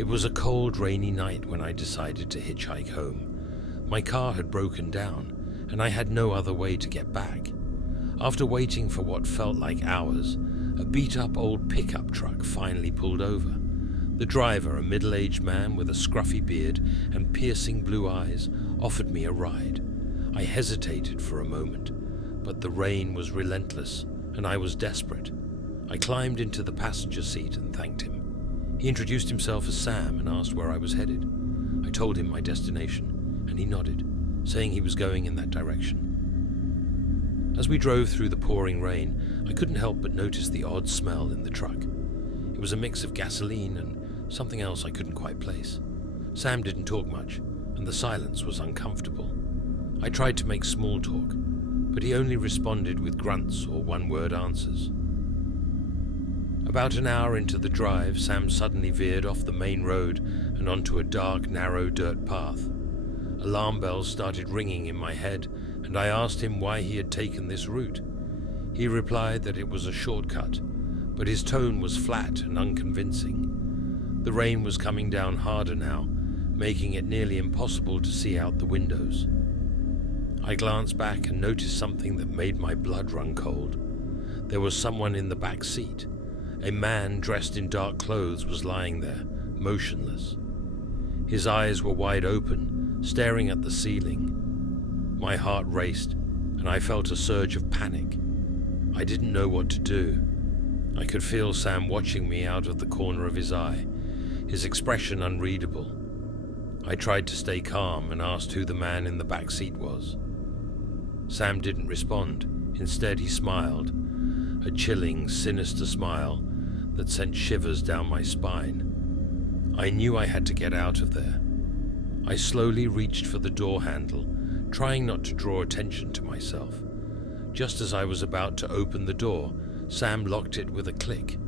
It was a cold, rainy night when I decided to hitchhike home. My car had broken down, and I had no other way to get back. After waiting for what felt like hours, a beat-up old pickup truck finally pulled over. The driver, a middle-aged man with a scruffy beard and piercing blue eyes, offered me a ride. I hesitated for a moment, but the rain was relentless, and I was desperate. I climbed into the passenger seat and thanked him. He introduced himself as Sam and asked where I was headed. I told him my destination, and he nodded, saying he was going in that direction. As we drove through the pouring rain, I couldn't help but notice the odd smell in the truck. It was a mix of gasoline and something else I couldn't quite place. Sam didn't talk much, and the silence was uncomfortable. I tried to make small talk, but he only responded with grunts or one-word answers. About an hour into the drive, Sam suddenly veered off the main road and onto a dark, narrow dirt path. Alarm bells started ringing in my head, and I asked him why he had taken this route. He replied that it was a shortcut, but his tone was flat and unconvincing. The rain was coming down harder now, making it nearly impossible to see out the windows. I glanced back and noticed something that made my blood run cold. There was someone in the back seat. A man dressed in dark clothes was lying there, motionless. His eyes were wide open, staring at the ceiling. My heart raced, and I felt a surge of panic. I didn't know what to do. I could feel Sam watching me out of the corner of his eye, his expression unreadable. I tried to stay calm and asked who the man in the back seat was. Sam didn't respond. Instead, he smiled, a chilling, sinister smile that sent shivers down my spine. I knew I had to get out of there. I slowly reached for the door handle, trying not to draw attention to myself. Just as I was about to open the door, Sam locked it with a click.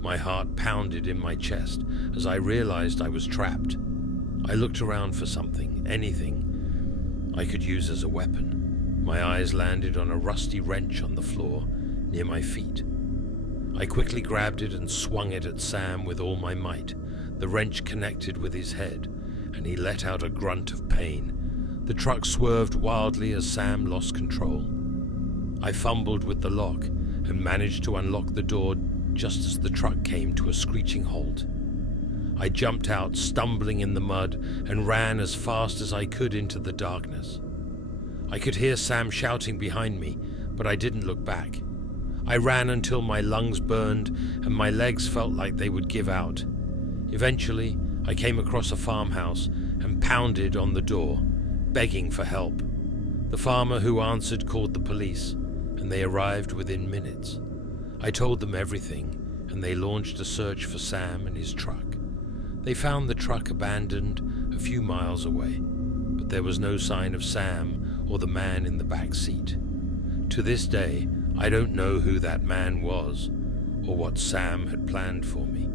My heart pounded in my chest as I realized I was trapped. I looked around for something, anything I could use as a weapon. My eyes landed on a rusty wrench on the floor near my feet. I quickly grabbed it and swung it at Sam with all my might. The wrench connected with his head, and he let out a grunt of pain. The truck swerved wildly as Sam lost control. I fumbled with the lock and managed to unlock the door just as the truck came to a screeching halt. I jumped out, stumbling in the mud, and ran as fast as I could into the darkness. I could hear Sam shouting behind me, but I didn't look back. I ran until my lungs burned and my legs felt like they would give out. Eventually, I came across a farmhouse and pounded on the door, begging for help. The farmer who answered called the police, and they arrived within minutes. I told them everything, and they launched a search for Sam and his truck. They found the truck abandoned a few miles away, but there was no sign of Sam or the man in the back seat. To this day, I don't know who that man was or what Sam had planned for me.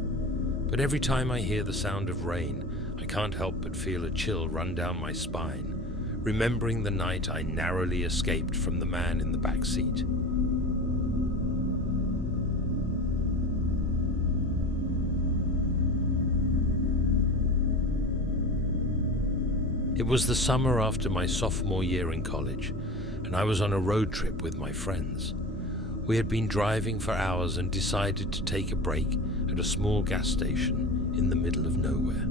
But every time I hear the sound of rain, I can't help but feel a chill run down my spine, remembering the night I narrowly escaped from the man in the back seat. It was the summer after my sophomore year in college, and I was on a road trip with my friends. We had been driving for hours and decided to take a break at a small gas station in the middle of nowhere.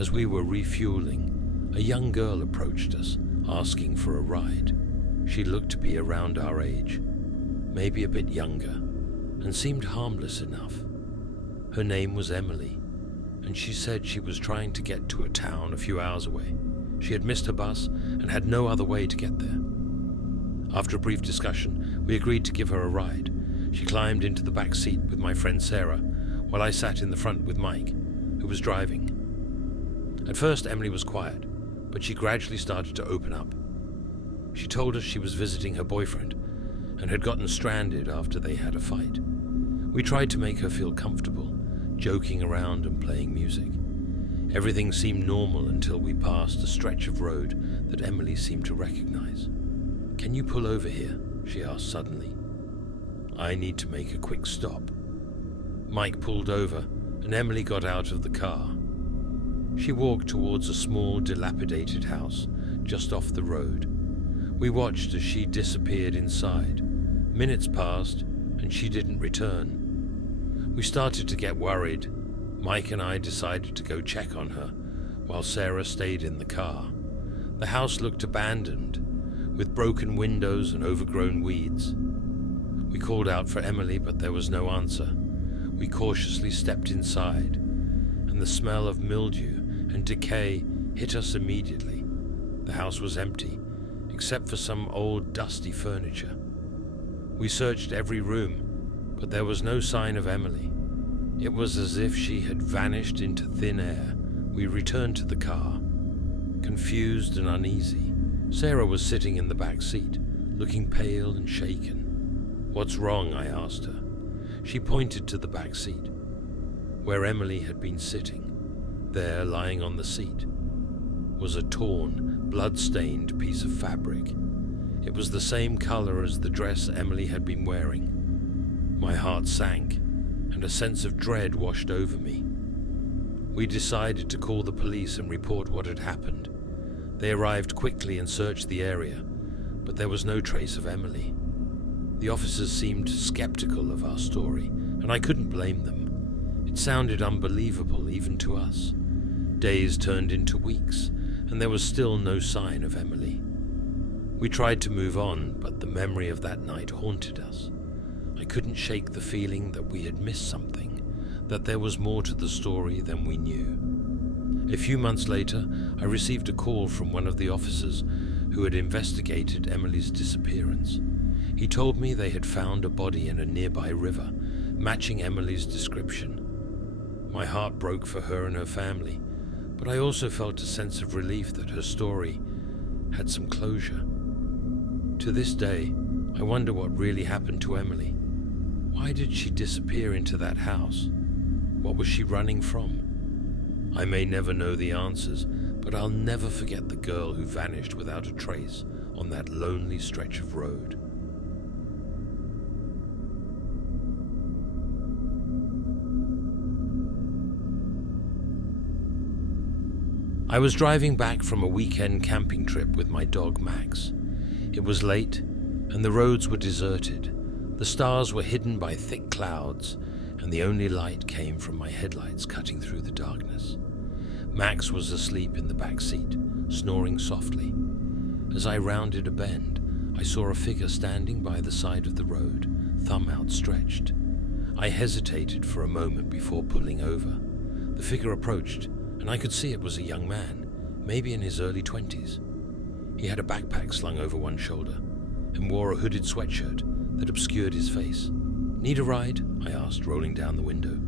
As we were refueling, a young girl approached us, asking for a ride. She looked to be around our age, maybe a bit younger, and seemed harmless enough. Her name was Emily, and she said she was trying to get to a town a few hours away. She had missed her bus and had no other way to get there. After a brief discussion, we agreed to give her a ride. She climbed into the back seat with my friend Sarah, while I sat in the front with Mike, who was driving. At first, Emily was quiet, but she gradually started to open up. She told us she was visiting her boyfriend and had gotten stranded after they had a fight. We tried to make her feel comfortable, joking around and playing music. Everything seemed normal until we passed a stretch of road that Emily seemed to recognize. "Can you pull over here?" she asked suddenly. "I need to make a quick stop." Mike pulled over, and Emily got out of the car. She walked towards a small, dilapidated house just off the road. We watched as she disappeared inside. Minutes passed, and she didn't return. We started to get worried. Mike and I decided to go check on her, while Sarah stayed in the car. The house looked abandoned, with broken windows and overgrown weeds. We called out for Emily, but there was no answer. We cautiously stepped inside, and the smell of mildew and decay hit us immediately. The house was empty, except for some old, dusty furniture. We searched every room, but there was no sign of Emily. It was as if she had vanished into thin air. We returned to the car, confused and uneasy. Sarah was sitting in the back seat, looking pale and shaken. "What's wrong?" I asked her. She pointed to the back seat, where Emily had been sitting. There, lying on the seat, was a torn, blood-stained piece of fabric. It was the same color as the dress Emily had been wearing. My heart sank, and a sense of dread washed over me. We decided to call the police and report what had happened. They arrived quickly and searched the area, but there was no trace of Emily. The officers seemed skeptical of our story, and I couldn't blame them. It sounded unbelievable even to us. Days turned into weeks, and there was still no sign of Emily. We tried to move on, but the memory of that night haunted us. I couldn't shake the feeling that we had missed something, that there was more to the story than we knew. A few months later, I received a call from one of the officers who had investigated Emily's disappearance. He told me they had found a body in a nearby river, matching Emily's description. My heart broke for her and her family, but I also felt a sense of relief that her story had some closure. To this day, I wonder what really happened to Emily. Why did she disappear into that house? What was she running from? I may never know the answers, but I'll never forget the girl who vanished without a trace on that lonely stretch of road. I was driving back from a weekend camping trip with my dog Max. It was late, and the roads were deserted. The stars were hidden by thick clouds, and the only light came from my headlights cutting through the darkness. Max was asleep in the back seat, snoring softly. As I rounded a bend, I saw a figure standing by the side of the road, thumb outstretched. I hesitated for a moment before pulling over. The figure approached, and I could see it was a young man, maybe in his early 20s. He had a backpack slung over one shoulder and wore a hooded sweatshirt that obscured his face. "Need a ride?" I asked, rolling down the window.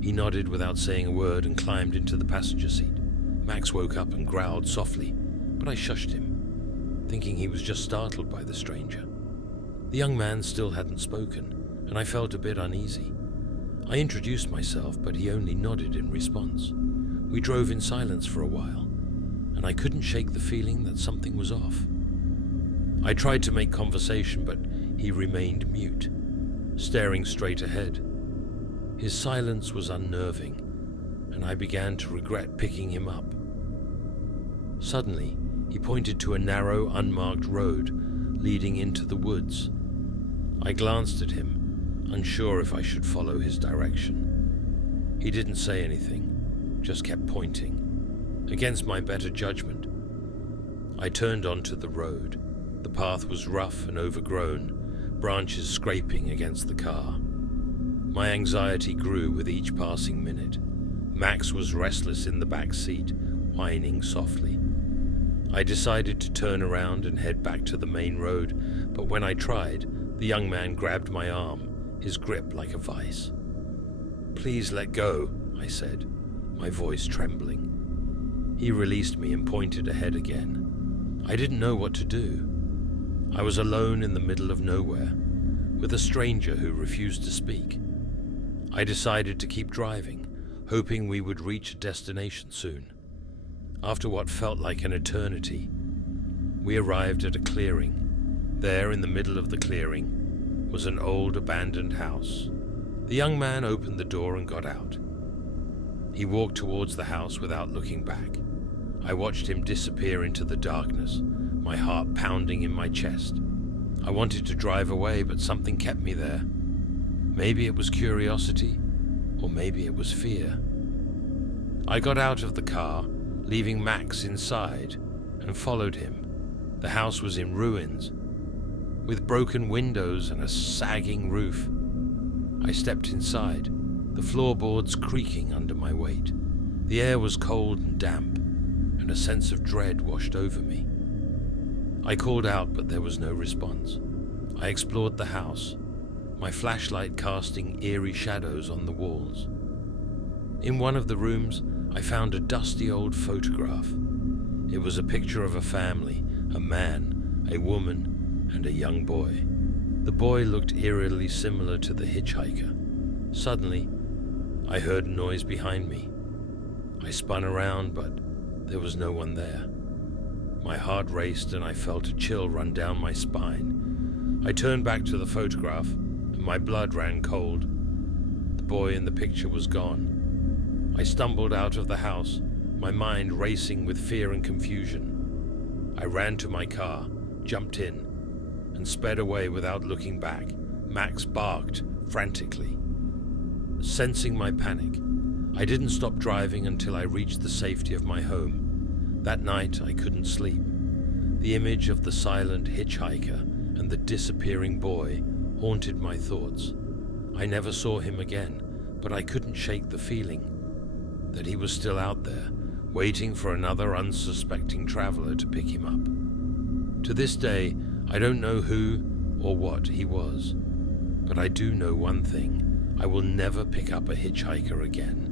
He nodded without saying a word and climbed into the passenger seat. Max woke up and growled softly, but I shushed him, thinking he was just startled by the stranger. The young man still hadn't spoken, and I felt a bit uneasy. I introduced myself, but he only nodded in response. We drove in silence for a while, and I couldn't shake the feeling that something was off. I tried to make conversation, but he remained mute, staring straight ahead. His silence was unnerving, and I began to regret picking him up. Suddenly, he pointed to a narrow, unmarked road leading into the woods. I glanced at him, unsure if I should follow his direction. He didn't say anything, just kept pointing. Against my better judgment, I turned onto the road. The path was rough and overgrown, branches scraping against the car. My anxiety grew with each passing minute. Max was restless in the back seat, whining softly. I decided to turn around and head back to the main road, but when I tried, the young man grabbed my arm, his grip like a vice. "Please let go," I said, my voice trembling. He released me and pointed ahead again. I didn't know what to do. I was alone in the middle of nowhere, with a stranger who refused to speak. I decided to keep driving, hoping we would reach a destination soon. After what felt like an eternity, we arrived at a clearing. There, in the middle of the clearing, was an old abandoned house. The young man opened the door and got out. He walked towards the house without looking back. I watched him disappear into the darkness, my heart pounding in my chest. I wanted to drive away, but something kept me there. Maybe it was curiosity, or maybe it was fear. I got out of the car, leaving Max inside, and followed him. The house was in ruins, with broken windows and a sagging roof. I stepped inside, the floorboards creaking under my weight. The air was cold and damp, and a sense of dread washed over me. I called out, but there was no response. I explored the house, my flashlight casting eerie shadows on the walls. In one of the rooms, I found a dusty old photograph. It was a picture of a family, a man, a woman, and a young boy. The boy looked eerily similar to the hitchhiker. Suddenly, I heard a noise behind me. I spun around, but there was no one there. My heart raced and I felt a chill run down my spine. I turned back to the photograph and my blood ran cold. The boy in the picture was gone. I stumbled out of the house, my mind racing with fear and confusion. I ran to my car, jumped in, and sped away without looking back. Max barked frantically. Sensing my panic, I didn't stop driving until I reached the safety of my home. That night, I couldn't sleep. The image of the silent hitchhiker and the disappearing boy haunted my thoughts. I never saw him again, but I couldn't shake the feeling that he was still out there, waiting for another unsuspecting traveler to pick him up. To this day, I don't know who or what he was, but I do know one thing: I will never pick up a hitchhiker again.